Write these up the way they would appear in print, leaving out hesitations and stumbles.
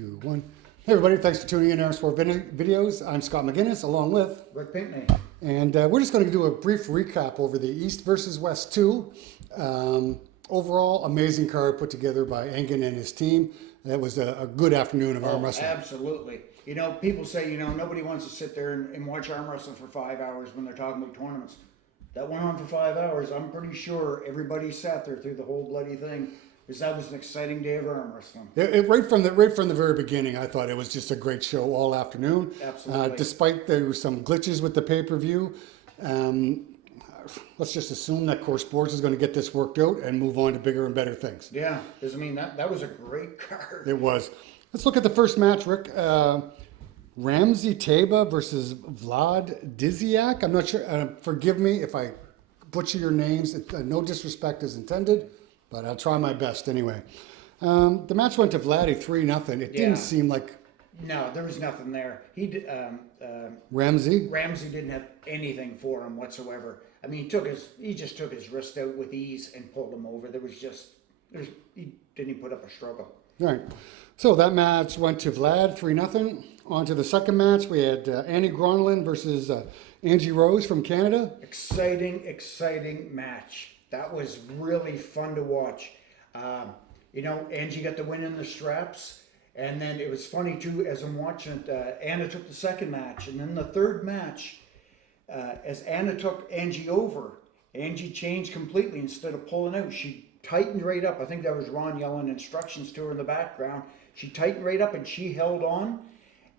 2, 1. Hey everybody, thanks for tuning in to ArmsportVideos. I'm Scott McGinnis along with Rick Pinkney. And we're just going to do a brief recap over the East versus West 2. Overall, amazing card put together by Engen and his team. That was a good afternoon of arm wrestling. Absolutely. You know, people say, nobody wants to sit there and watch arm wrestling for 5 hours when they're talking about tournaments. That went on for 5 hours. I'm pretty sure everybody sat there through the whole bloody thing, because that was an exciting day of arm wrestling. Right from the very beginning, I thought it was just a great show all afternoon. Absolutely. Despite there were some glitches with the pay-per-view, let's just assume that Core Sports is going to get this worked out and move on to bigger and better things. Yeah, because that was a great card. It was. Let's look at the first match, Rick. Ramsey Teba versus Vlad Diziak. I'm not sure. Forgive me if I butcher your names. No disrespect is intended, but I'll try my best anyway. The match went to Vladdy 3-0. It didn't seem like... No, there was nothing there. Ramsey didn't have anything for him whatsoever. I mean, he just took his wrist out with ease and pulled him over. He didn't put up a struggle. Right. So that match went to Vlad 3-0. On to the second match, we had Annie Gronlin versus Angie Rose from Canada. Exciting match. That was really fun to watch. Angie got the win in the straps. And then it was funny, too, as I'm watching it, Anna took the second match. And then the third match, as Anna took Angie over, Angie changed completely. Instead of pulling out, she tightened right up. I think that was Ron yelling instructions to her in the background. She tightened right up and she held on.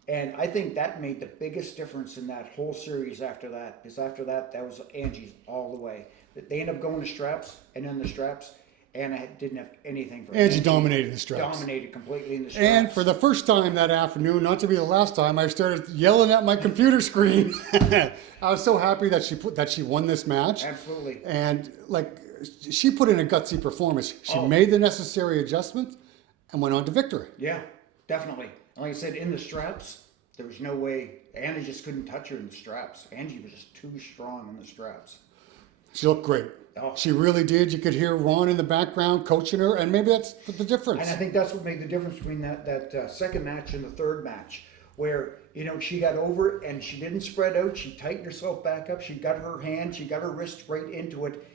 And I think that made the biggest difference in that whole series after that. Because after that, that was Angie's all the way. They ended up going to straps, and in the straps, Anna didn't have anything for Angie dominated the straps. Dominated completely in the straps. And for the first time that afternoon, not to be the last time, I started yelling at my computer screen. I was so happy that she won this match. Absolutely. And she put in a gutsy performance. She made the necessary adjustments and went on to victory. Yeah, definitely. And like I said, in the straps, there was no way. Anna just couldn't touch her in the straps. Angie was just too strong in the straps. She looked great. Oh. She really did. You could hear Ron in the background coaching her, and maybe that's the difference. And I think that's what made the difference between that second match and the third match, where, she got over and she didn't spread out. She tightened herself back up. She got her hand, she got her wrist right into it,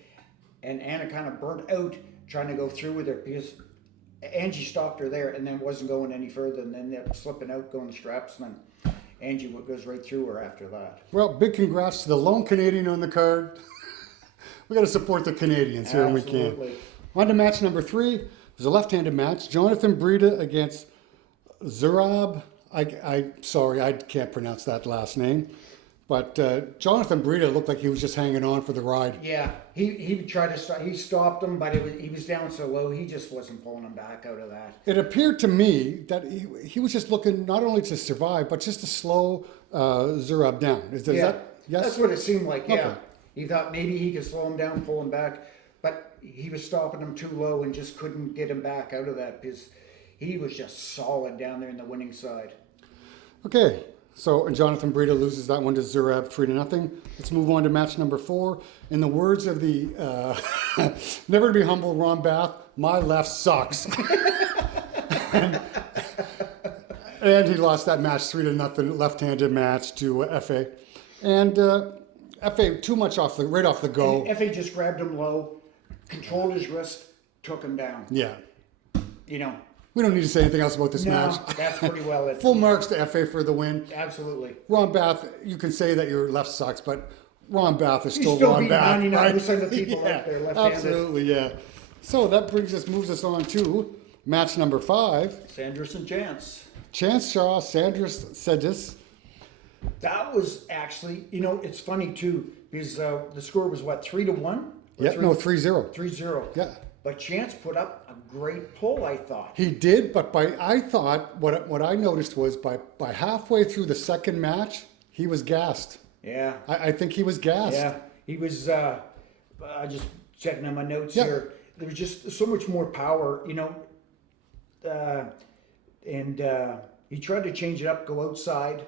and Anna kind of burnt out trying to go through with it because Angie stopped her there and then wasn't going any further, and then they were slipping out, going the straps, and then Angie goes right through her after that. Well, big congrats to the lone Canadian on the card. We got to support the Canadians here when we can. On to match number 3. It was a left-handed match. Jonathan Breda against Zurob. Sorry, I can't pronounce that last name. But Jonathan Breda looked like he was just hanging on for the ride. Yeah, he tried to stop. He stopped him, but he was down so low, he just wasn't pulling him back out of that. It appeared to me that he was just looking not only to survive, but just to slow Zurob down. Yes? That's what it seemed like, yeah. Okay. He thought maybe he could slow him down, pull him back, but he was stopping him too low and just couldn't get him back out of that because he was just solid down there in the winning side. Okay, so Jonathan Breda loses that one to Zurob 3-0. Let's move on to match number 4. In the words of the never to be humble Ron Bath, my left sucks. and he lost that match 3-0, left-handed match to FA. And FA too much right off the go. And FA just grabbed him low, controlled his wrist, took him down. Yeah. We don't need to say anything else about this match. That's pretty well it. Full marks to FA for the win. Absolutely. Ron Bath, you can say that your left sucks, but Ron Bath is still Ron Bath. 99% of the people out there left-handed. Absolutely, yeah. So that moves us on to match number 5. Sanders and Chance. Chance Shaw, Sanders Sedis. That was actually, it's funny too, because the score was what, 3-1? Yeah, 3-0. 3-0. Yeah. But Chance put up a great pull, I thought. He did, but I thought what I noticed was by halfway through the second match, he was gassed. Yeah. I think he was gassed. Yeah. He was just checking on my notes here. There was just so much more power, and he tried to change it up, go outside,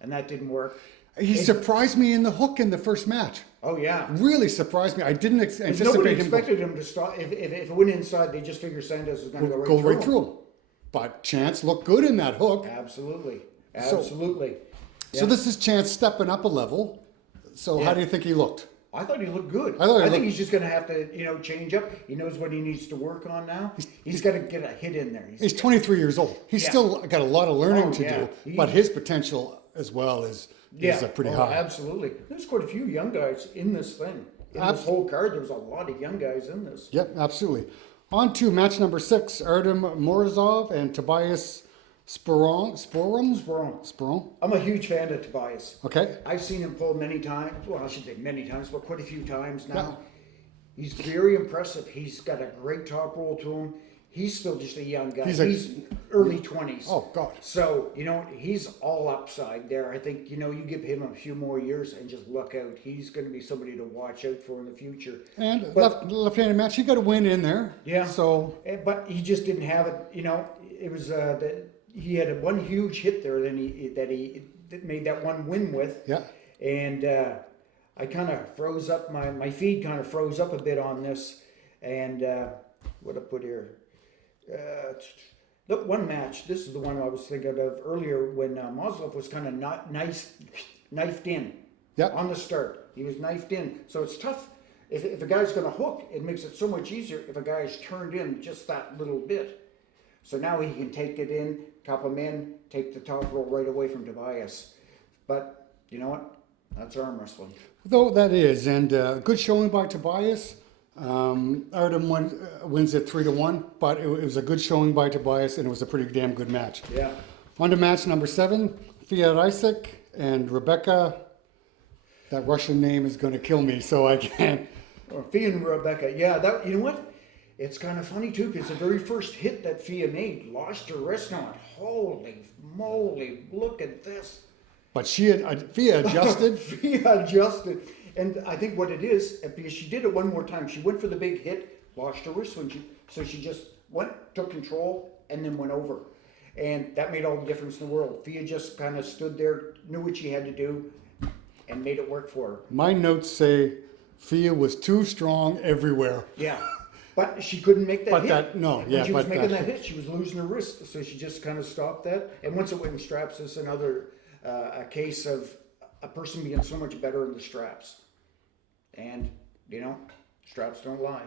and that didn't work. He surprised me in the hook in the first match. Oh, yeah. Really surprised me. I didn't anticipate Nobody expected him to stop. If it went inside, they just figured Sanders was going to go right through him. but Chance looked good in that hook. Absolutely. So- Absolutely. So this is Chance stepping up a level. So how do you think he looked? I thought he looked good. I thought he think looked- he's just going to have to, change up. He knows what he needs to work on now. He's got to get a hit in there. He's 23 years old. He's still got a lot of learning to yeah. do, but his potential as well is pretty high. Absolutely. There's quite a few young guys in this thing. In this whole card, there was a lot of young guys in this. Yep, absolutely. On to match number 6, Erdem Morizov and Tobias Sporon. I'm a huge fan of Tobias. Okay. I've seen him pull many times. Well, I should say many times, but quite a few times now. He's very impressive. He's got a great top roll to him. He's still just a young guy. He's early 20s. Oh, God. So, he's all upside there. I think, you give him a few more years and just look out. He's going to be somebody to watch out for in the future. And left-handed match, he got a win in there. Yeah. So, but he just didn't have it. It was he had one huge hit there that he made that one win with. yeah. And I kind of froze up. My feed kind of froze up a bit on this. And what I put here. Look, one match. This is the one I was thinking of earlier when Morizov was kind of knifed in on the start. He was knifed in. So it's tough. If a guy's going to hook, it makes it so much easier if a guy is turned in just that little bit. So now he can take it in, cup him in, take the top roll right away from Tobias. But you know what? That's arm wrestling. Though that is, and good showing by Tobias. Erdem wins it 3-1, but it was a good showing by Tobias, and it was a pretty damn good match. Yeah. On to match number 7, Fiat Isaac and Rebecca. That Russian name is going to kill me, so I can't. Fia and Rebecca. Yeah, you know what? It's kind of funny, too, because the very first hit that Fia made lost her wrist on it. Holy moly, look at this. But Fia adjusted. Fia adjusted. And I think what it is, because she did it one more time, she went for the big hit, lost her wrist so she just took control, and then went over. And that made all the difference in the world. Fia just kind of stood there, knew what she had to do, and made it work for her. My notes say Fia was too strong everywhere. Yeah. But she couldn't make that hit. When she was making that hit, she was losing her wrist. So she just kind of stopped that. And once it went in straps, it's another a case of a person being so much better in the straps. And, straps don't lie.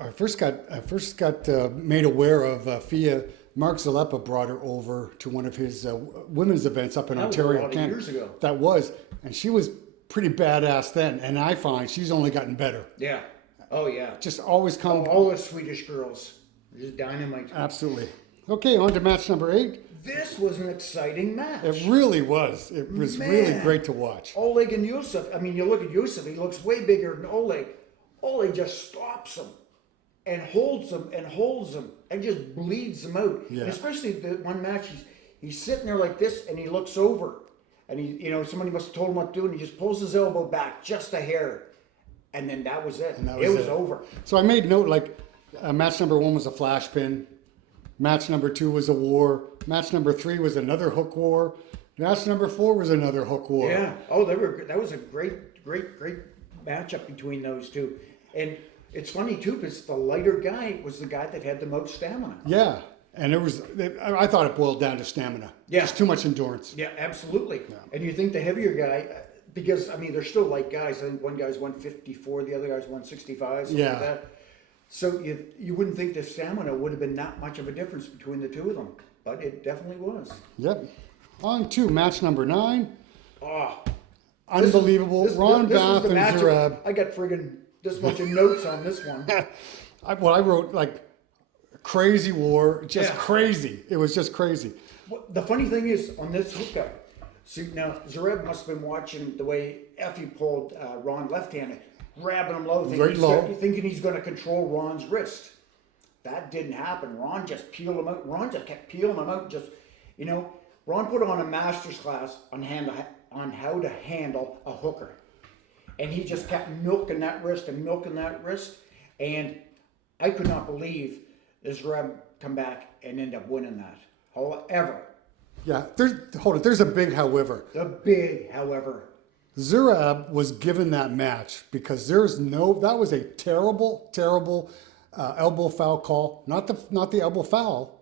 I first got made aware of Fia. Mark Zolaev brought her over to one of his women's events up in Ontario, That was a lot of years ago. That was, and she was pretty badass then. And I find she's only gotten better. Yeah. Oh, yeah. Just always come. All the Swedish girls. Just dynamite. Absolutely. Okay, on to match number 8. This was an exciting match. It really was. It was really great to watch. Oleg and Yusuf. I mean, you look at Yusuf, he looks way bigger than Oleg. Oleg just stops him and holds him and just bleeds him out. Yeah. And especially the one match, he's sitting there like this and he looks over. And somebody must have told him what to do, and he just pulls his elbow back just a hair. And then that was it. It was over. So I made note, match number 1 was a flash pin. Match number 2 was a war. Match number 3 was another hook war. Match number 4 was another hook war. Yeah. Oh, that was a great matchup between those two. And it's funny, too, because the lighter guy was the guy that had the most stamina. Yeah. And I thought it boiled down to stamina. Yeah. Just too much endurance. Yeah, absolutely. Yeah. And you think the heavier guy, because, they're still light guys. I think one guy's 154, the other guy's 165, something like that. So you wouldn't think the stamina would have been that much of a difference between the two of them. But it definitely was. Yep. On to match number 9. Oh, Unbelievable. Ron Bath and Zurob. I got friggin' this much of notes on this one. I wrote crazy war, just crazy. It was just crazy. The funny thing is, on this hookup, see, now Zurob must have been watching the way Effie pulled Ron left-handed, grabbing him low, thinking he's going to control Ron's wrist. That didn't happen. Ron just peeled him out. Ron just kept peeling him out. Ron put on a master's class on how to handle a hooker. And he just kept milking that wrist. And I could not believe Zurob come back and end up winning that. However. Yeah, there's a big however. The big however. Zurob was given that match because that was a terrible elbow foul call. Not the elbow foul,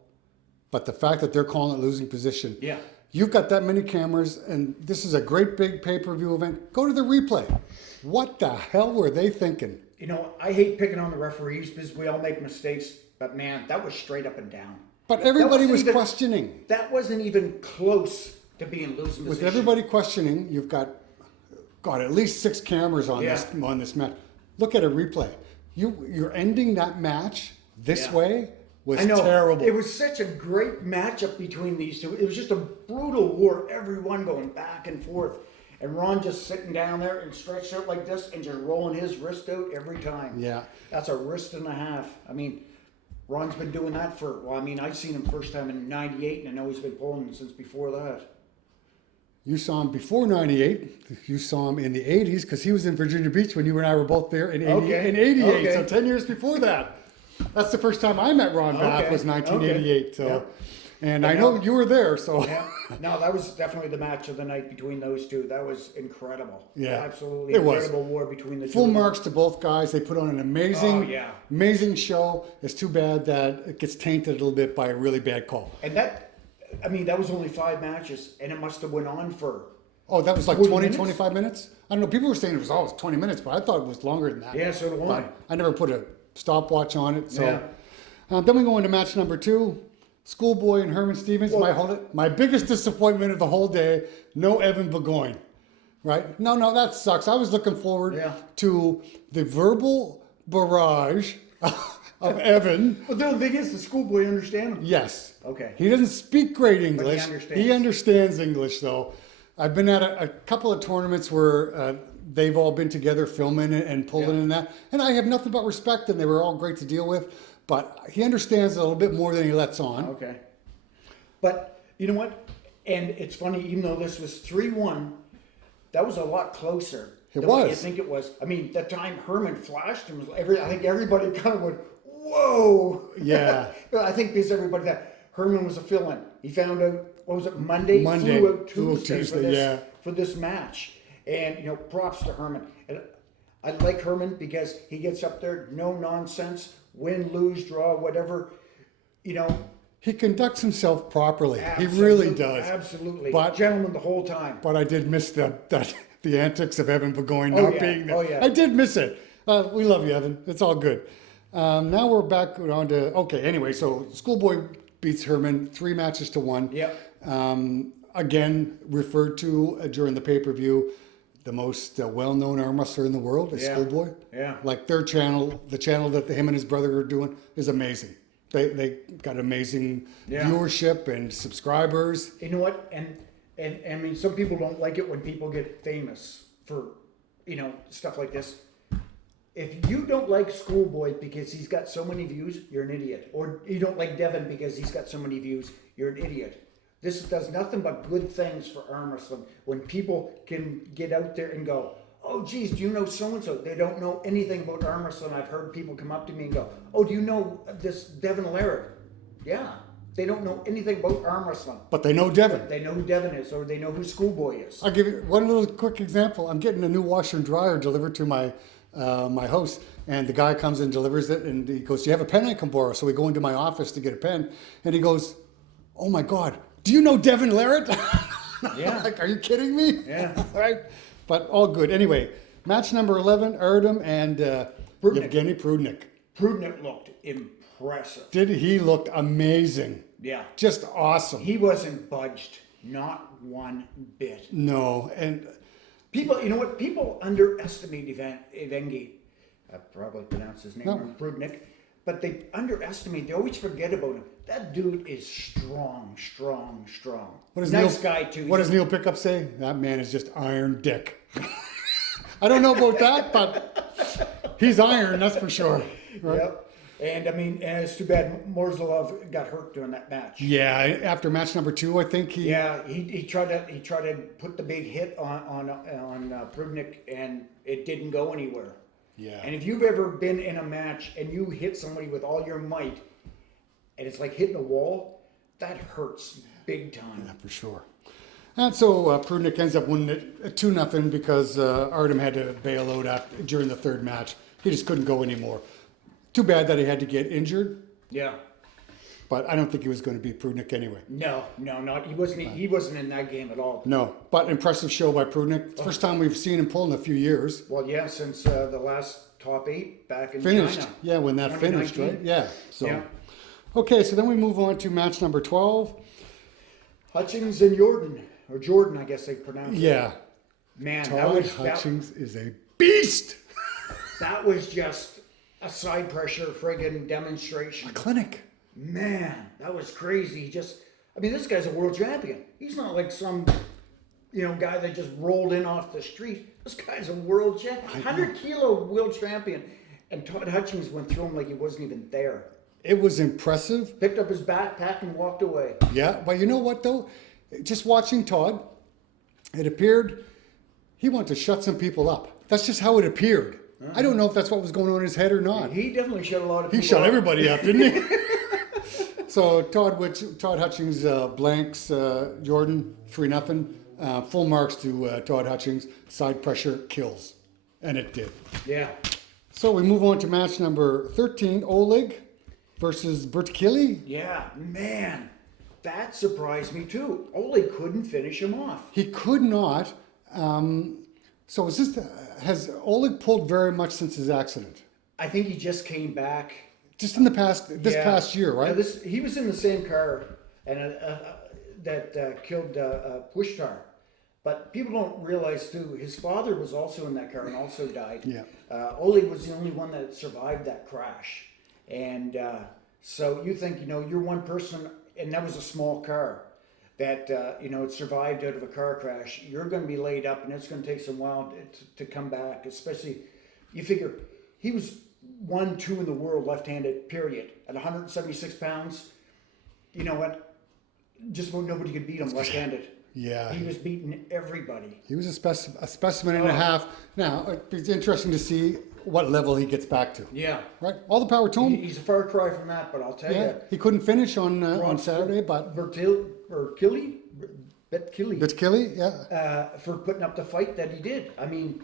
But the fact that they're calling it losing position. Yeah. You've got that many cameras, and this is a great big pay-per-view event. Go to the replay. What the hell were they thinking? You know, I hate picking on the referees because we all make mistakes, but man, that was straight up and down. But everybody was questioning. That wasn't even close to being losing position. With everybody questioning, you've got at least 6 cameras on this match. Look at a replay. You're ending that match this way was terrible. It was such a great matchup between these two. It was just a brutal war, everyone going back and forth. And Ron just sitting down there and stretched out like this and just rolling his wrist out every time. Yeah. That's a wrist and a half. I mean, Ron's been doing that I've seen him first time in '98, and I know he's been pulling since before that. You saw him before '98. You saw him in the '80s because he was in Virginia Beach when you and I were both there in '88. Okay. So 10 years before that. That's the first time I met Ron Bath was 1988. So, and I know you were there. So, no, that was definitely the match of the night between those two. That was incredible. Yeah, absolutely incredible war between the two. Full marks to both guys. They put on an amazing show. It's too bad that it gets tainted a little bit by a really bad call. And that was only 5 matches, and it must have went on for. Oh, that was like 20, 25 minutes? I don't know. People were saying it was always 20 minutes, but I thought it was longer than that. Yeah, so do I. I never put a stopwatch on it. So then we go into match number 2. Schoolboy and Herman Stevens. My biggest disappointment of the whole day, no Evan Burgoyne. Right? No, that sucks. I was looking forward to the verbal barrage of Evan. Well, the thing is, the Schoolboy understand him. Yes. Okay. He doesn't speak great English. But he understands. He understands English, though. I've been at a couple of tournaments where they've all been together filming and pulling in that. And I have nothing but respect, and they were all great to deal with. But he understands a little bit more than he lets on. Okay. But you know what? And it's funny, even though this was 3-1, that was a lot closer. It was. You think it was. I mean, that time Herman flashed and I think everybody kind of went, whoa. Yeah. I think because everybody that Herman was a fill-in. He found out, what was it, Monday? Flew out Tuesday for this match. And, you know, props to Herman. And I like Herman because he gets up there, no nonsense, win, lose, draw, whatever, you know. He conducts himself properly. Absolutely, he really does. Absolutely. But, gentleman the whole time. But I did miss the antics of Evan Burgoyne not being there. Oh, yeah. I did miss it. We love you, Evan. It's all good. Now we're back on to, anyway, so Schoolboy beats Herman 3 matches to 1. Yep. Again, referred to during the pay-per-view, the most well-known arm wrestler in the world is Schoolboy. Yeah. Like their channel, the channel that him and his brother are doing is amazing. They got amazing viewership and subscribers. You know what? And I mean, some people don't like it when people get famous for, you know, stuff like this. If you don't like Schoolboy because he's got so many views, you're an idiot. Or you don't like Devin because he's got so many views, you're an idiot. This does nothing but good things for arm wrestling. When people can get out there and go, oh, geez, do you know so-and-so? They don't know anything about arm wrestling. I've heard people come up to me and go, oh, do you know this Devin Larrett? Yeah. They don't know anything about arm wrestling. But they know Devin. They know who Devin is, or they know who Schoolboy is. I'll give you one little quick example. I'm getting a new washer and dryer delivered to my house, and the guy comes and delivers it, and he goes, do you have a pen I can borrow? So we go into my office to get a pen, and he goes, oh my God, do you know Devin Larrett? Yeah. Like, are you kidding me? Yeah. Right? But all good. Anyway, match number 11, Erdem and Yevgeny Prudnick. Prudnick looked impressive. Did he look amazing? Yeah. Just awesome. He wasn't budged, not one bit. No. And people, you know what? People underestimate Yevgeny. I probably pronounced his name wrong, Prudnick. But they underestimate, they always forget about him. That dude is strong. Nice guy, too. What does Neil Pickup say? That man is just iron dick. I don't know about that, but he's iron, that's for sure. Right? Yep. And I mean, it's too bad Morizov got hurt during that match. Yeah, after match number 2, I think he. Yeah, he tried to put the big hit on Prudnick, and it didn't go anywhere. Yeah. And if you've ever been in a match and you hit somebody with all your might, and it's like hitting a wall, that hurts big time. Yeah, for sure. And so Prudnick ends up winning it 2-0 because Erdem had to bail out during the 3rd match. He just couldn't go anymore. Too bad that he had to get injured. Yeah. but I don't think he was going to beat Prudnick anyway. No, not he wasn't. He wasn't in that game at all. No, but impressive show by Prudnick. It's the first time we've seen him pull in a few years. Well, yeah, since the last top 8 back in Finished, China. yeah, when that finished, right? Yeah. So, Yeah. okay, so then we move on to match number 12. Hutchings and Jordan, I guess they pronounce it. Yeah, Man, Todd Hutchings is a beast. that was just a side pressure friggin' demonstration. A clinic. Man, that was crazy. I mean, this guy's a world champion. He's not like some, guy that just rolled in off the street. This guy's a world champion, 100-kilo world champion. And Todd Hutchings went through him like he wasn't even there. It was impressive. Picked up his backpack and walked away. Yeah, but you know what though? Just watching Todd, it appeared he wanted to shut some people up. That's just how it appeared. I don't know if that's what was going on in his head or not. He definitely shut a lot of people He shut up. everybody up, didn't he? So Todd Hutchings blanks Jordan 3-0. Full marks to Todd Hutchings. Side pressure kills, and it did. Yeah. So we move on to match number 13. Oleg versus Brzenk. Yeah, man. That surprised me too. Oleg couldn't finish him off. He could not. So has Oleg pulled very much since his accident? I think he just came back. Just in the past year, right? He was in the same car and that killed Pushtar. But people don't realize too, his father was also in that car and also died. Yeah. Oleg was the only one that survived that crash. And so you think, you're one person, and that was a small car, that, it survived out of a car crash. You're going to be laid up, and it's going to take some while to come back, especially, you figure, he was 1-2 in the world left-handed, period. At 176 pounds, you know what? Just about nobody could beat him left-handed. Yeah. He was beating everybody. He was a specimen and a half. Now, it's interesting to see what level he gets back to. Yeah. Right? All the power to him. He's a far cry from that, but I'll tell you. He couldn't finish on Saturday, but... Betkili, yeah. for putting up the fight that he did. I mean,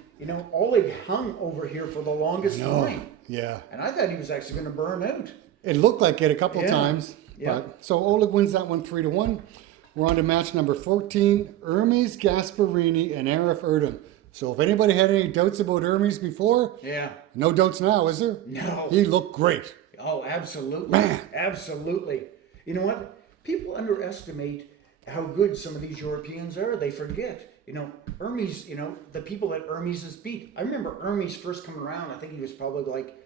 Oleg hung over here for the longest time. Yeah. And I thought he was actually going to burn out. It looked like it a couple of times. Yeah. But, so Oleg wins that one 3-1. We're on to match number 14. Hermes, Gasparini, and Erdem. So if anybody had any doubts about Hermes before, no doubts now, is there? No. He looked great. Oh, absolutely. Man. Absolutely. You know what? People underestimate how good some of these Europeans are. They forget. Hermes, the people that Hermes has beat. I remember Hermes first coming around. I think he was probably like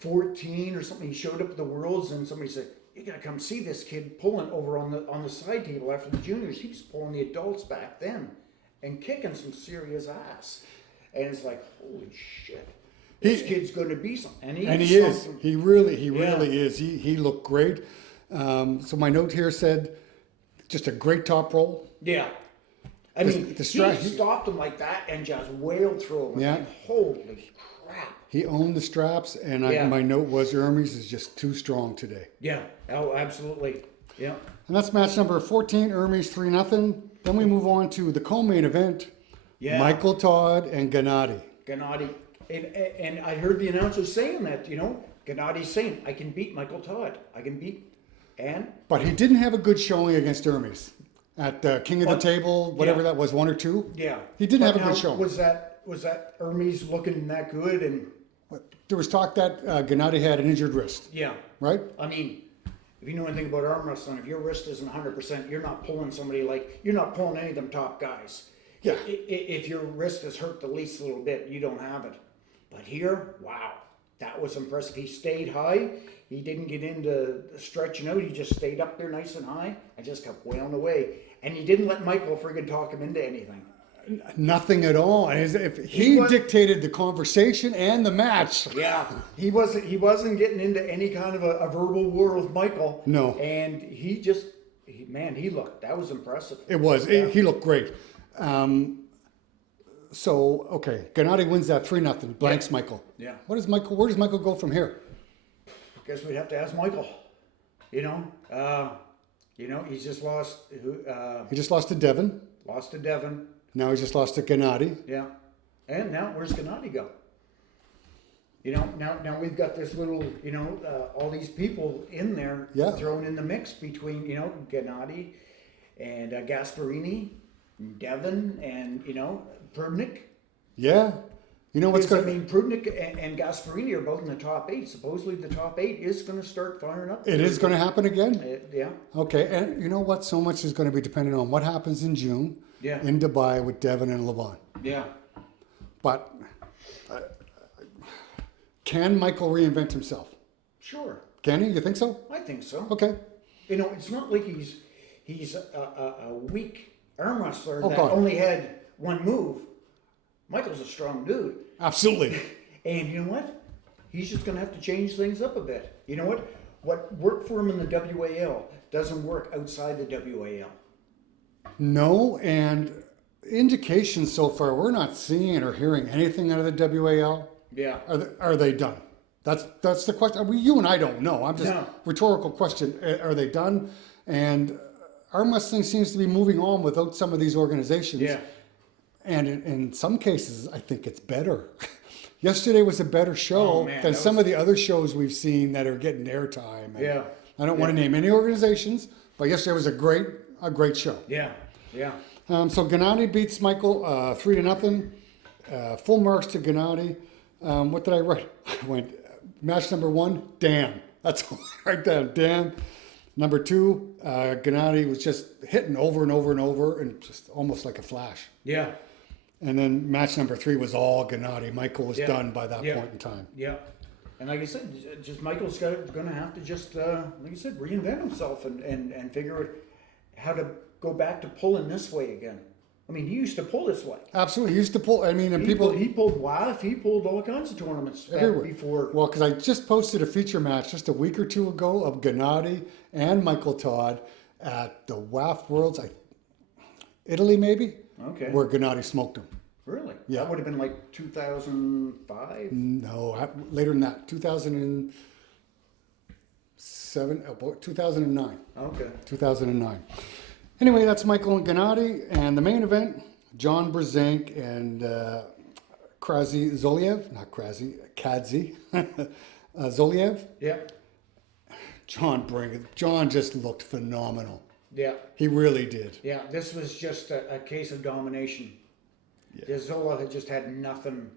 14 or something. He showed up at the Worlds and somebody said, "You gotta come see this kid pulling over on the side table after the juniors." He was pulling the adults back then and kicking some serious ass. And it's like, holy shit. This kid's going to be something. And he is. He really is. He looked great. So my note here said, just a great top roll. Yeah. I mean, he stopped him like that and just wailed through him. Yeah. Like, holy crap. He owned the straps, and my note was Hermes is just too strong today. Yeah. Oh, absolutely. Yeah. And that's match number 14, Hermes 3-0. Then we move on to the co-main event, Michael Todd and Gennady. Gennady. And I heard the announcer saying that, Gennady's saying, I can beat Michael Todd. I can beat, But he didn't have a good showing against Hermes at King of the Table, whatever that was, 1 or 2. Yeah. He didn't have a good showing. Was that Hermes looking that good? And there was talk that Gennady had an injured wrist. Yeah. Right? I mean, if you know anything about arm wrestling, if your wrist isn't 100%, you're not pulling you're not pulling any of them top guys. Yeah. If your wrist is hurt the least little bit, you don't have it. But here, wow, that was impressive. He stayed high. He didn't get into stretching out. He just stayed up there nice and high and just kept wailing away. And he didn't let Michael friggin' talk him into anything. Nothing at all. He dictated the conversation and the match. Yeah, he wasn't getting into any kind of a verbal war with Michael. No. And he looked. That was impressive. It was. Yeah. He looked great. Gennady wins that 3-0. Blanks Michael. Yeah. Where does Michael go from here? I guess we'd have to ask Michael. He's just lost. He just lost to Devin. Lost to Devin. Now he just lost to Gennady. Yeah. And now where's Gennady go? Now we've got this little, all these people in there thrown in the mix between, Gennady and Gasparini, Devin, and Prudnick. Yeah. You know what's going? I mean, Prudnick and Gasparini are both in the top 8. Supposedly, the top 8 is going to start firing up. It is going to happen again. Yeah. Okay, and you know what? So much is going to be dependent on what happens in June. Yeah. In Dubai with Devin and Levon. Yeah. But can Michael reinvent himself? Sure. Can he? You think so? I think so. Okay. It's not like he's a weak arm wrestler that God. only had one move. Michael's a strong dude. Absolutely. And you know what? He's just going to have to change things up a bit. You know what? What worked for him in the WAL doesn't work outside the WAL. No, and indications so far, we're not seeing or hearing anything out of the WAL. Yeah. Are they done? That's the question. You and I don't know. I'm just rhetorical question. Are they done? And arm wrestling seems to be moving on without some of these organizations. Yeah. And in some cases, I think it's better. Yesterday was a better show than some of the other shows we've seen that are getting airtime. And I don't want to name any organizations, but yesterday was a great show. Yeah. Yeah. So Gennady beats Michael 3-0. Full marks to Gennady. What did I write? I went match number 1. Damn. That's all I write down. Damn. Number 2, Gennady was just hitting over and over and over, and just almost like a flash. Yeah. And then match number 3 was all Gennady. Michael was done by that point in time. Yeah. And like I said, just Michael's going to have to just, like you said, reinvent himself and figure out how to go back to pulling this way again. I mean, he used to pull this way. Absolutely. He used to pull, and he pulled WAF, he pulled all kinds of tournaments everywhere. Before. Well, because I just posted a feature match just a week or 2 ago of Gennady and Michael Todd at the WAF Worlds, Italy maybe? Okay. Where Gennady smoked him. Really? Yeah. That would have been like 2005? No, later than that. 2007, 2009. Okay. 2009. Anyway, that's Michael and Gennady. And the main event, John Brzenk and Zolaev. Not Kadzi. Zolaev. Yeah. John just looked phenomenal. Yeah. He really did. Yeah, this was just a case of domination. Yeah. Zolaev had just had nothing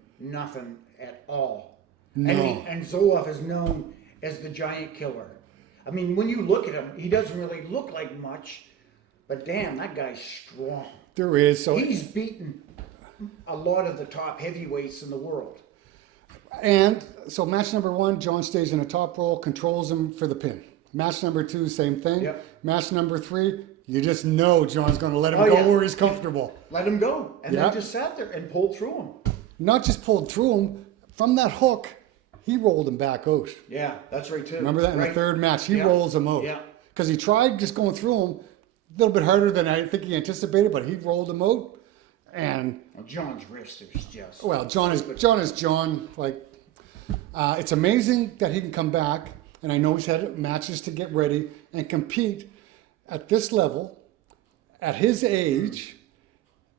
at all. No. And Zolaev is known as the giant killer. I mean, when you look at him, he doesn't really look like much, but damn, that guy's strong. There is. So he's beaten a lot of the top heavyweights in the world. And so match number 1, John stays in a top roll, controls him for the pin. Match number 2, same thing. Yep. Match number 3, you just know John's going to let him go where he's comfortable. Let him go. And then just sat there and pulled through him. Not just pulled through him, from that hook, he rolled him back out. Yeah, that's right too. Remember that in the third match? He rolls him out. Yeah. Because he tried just going through him a little bit harder than I think he anticipated, but he rolled him out. And John's wrist is just... Well, John is John. Like, it's amazing that he can come back. And I know he's had matches to get ready and compete at this level, at his age,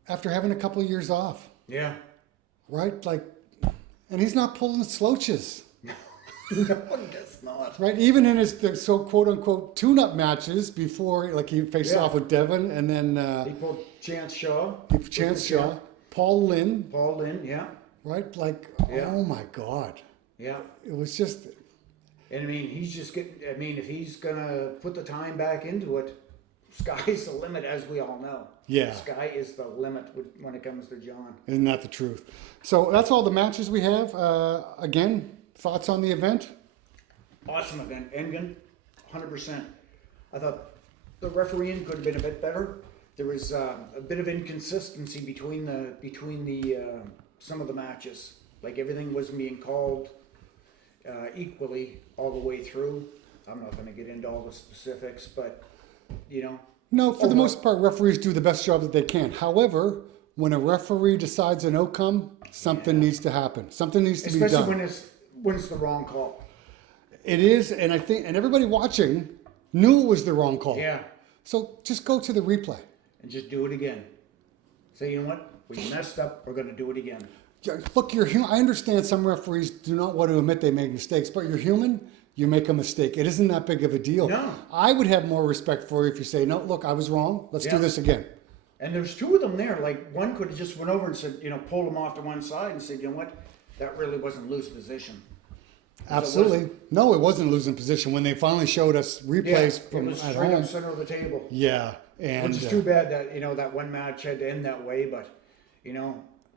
after having a couple of years off. Yeah. Right? Like, and he's not pulling slouches. No, I guess not. Right? Even in his so quote-unquote tune-up matches before, like he faced off with Devin and then... he pulled Chance Shaw. Paul Lynn. Yeah. Right? Like, oh my God. Yeah. It was just... And I mean, he's just getting, if he's going to put the time back into it, sky's the limit, as we all know. Yeah. Sky is the limit when it comes to John. Isn't that the truth? So that's all the matches we have. Again, thoughts on the event? Awesome event. Engen, 100%. I thought the refereeing could have been a bit better. There was a bit of inconsistency between the some of the matches. Like everything wasn't being called equally all the way through. I'm not going to get into all the specifics, but No, for the most part, referees do the best job that they can. However, when a referee decides an outcome, something needs to happen. Something needs to be done. Especially when it's the wrong call. It is, and I think, and everybody watching knew it was the wrong call. Yeah. So just go to the replay. And just do it again. Say, you know what? We messed up. We're going to do it again. look, you're human. I understand some referees do not want to admit they make mistakes, but you're human. You make a mistake. It isn't that big of a deal. No. I would have more respect for you if you say, no, look, I was wrong. Let's do this again. And there's two of them there. Like, one could have just went over and said, pulled him off to one side and said, you know what, that really wasn't loose position. Absolutely. No, it wasn't losing position. When they finally showed us replays from it was at straight home. up center of the table. Yeah. And, Which is too bad that, that one match had to end that way, but,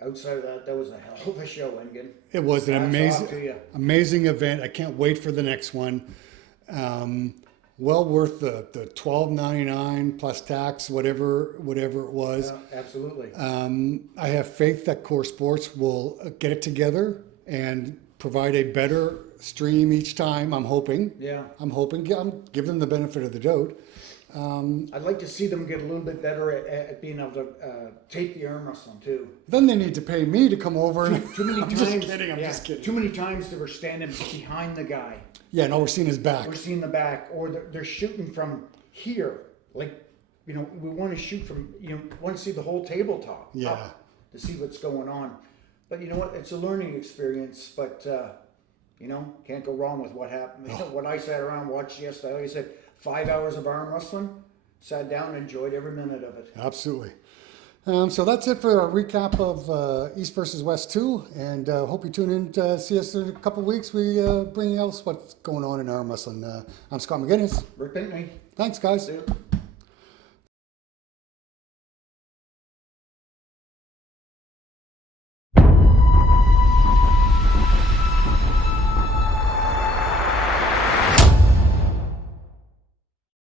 outside of that was a hell of a show, Engen. It was an Hats off to you. amazing event. I can't wait for the next one. Well worth the $12.99 plus tax, whatever it was. Yeah, absolutely. I have faith that Core Sports will get it together and provide a better stream each time. I'm hoping. Yeah. I'm giving them the benefit of the doubt. I'd like to see them get a little bit better at being able to tape the arm wrestling too. Then they need to pay me to come over. Too many I'm times. just kidding. Too many times they were standing behind the guy. Yeah, no, we're seeing his back. We're seeing the back, or they're shooting from here. Like, we want to shoot from, want to see the whole tabletop up to see what's going on. But you know what? It's a learning experience, but, can't go wrong with what happened. What I sat around, watched yesterday, like I said, 5 hours of arm wrestling, sat down and enjoyed every minute of it. Absolutely. So that's it for our recap of East versus West 2, and hope you tune in to see us in a couple of weeks. We bring you else what's going on in arm wrestling. I'm Scott McGinnis. Rick Pinkney. Thanks, guys. See you.